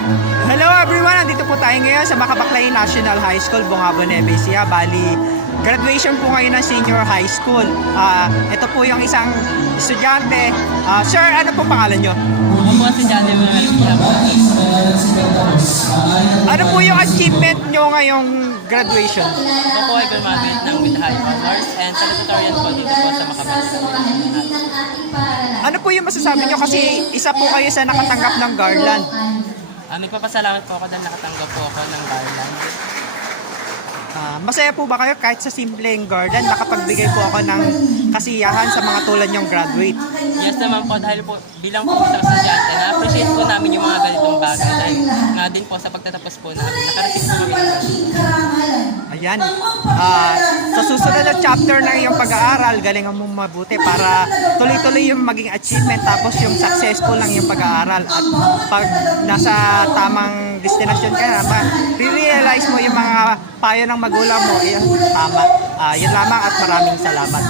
Hello everyone! Nandito po tayo ngayon sa Makabaklay National High School, Bungabo, Nueva Ecija. Bali, graduation po ngayon ng senior high school. Ito po yung isang estudyante. Sir, ano po pangalan nyo? Ako po si Johnny Maria. Ano po yung achievement nyo ngayong graduation? Ako po ay gumamit ng with high honors and salutatorian po dito po sa Makabaklay. Ano po yung masasabi nyo? Kasi isa po kayo sa nakatanggap ng Garland. Nagpapasalamat po ako dahil nakatanggap po ako ng Garland. Masaya po ba kayo kahit sa simpleng Garland nakapagbigay po ako ng kasiyahan sa mga tulad nyong graduate? Yes naman po dahil po bilang po isang estudyante na-appreciate po namin yung mga ganitong bagay dahil nga din po sa pagtatapos po namin nakarating po kami. Ayan. Sa susunod na chapter ng iyong pag-aaral, galingan mong mabuti para tuloy-tuloy yung maging achievement tapos yung successful lang yung pag-aaral. At pag nasa tamang destination ka na, re-realize mo yung mga payo ng magulang mo, tama. Yun lamang at maraming salamat.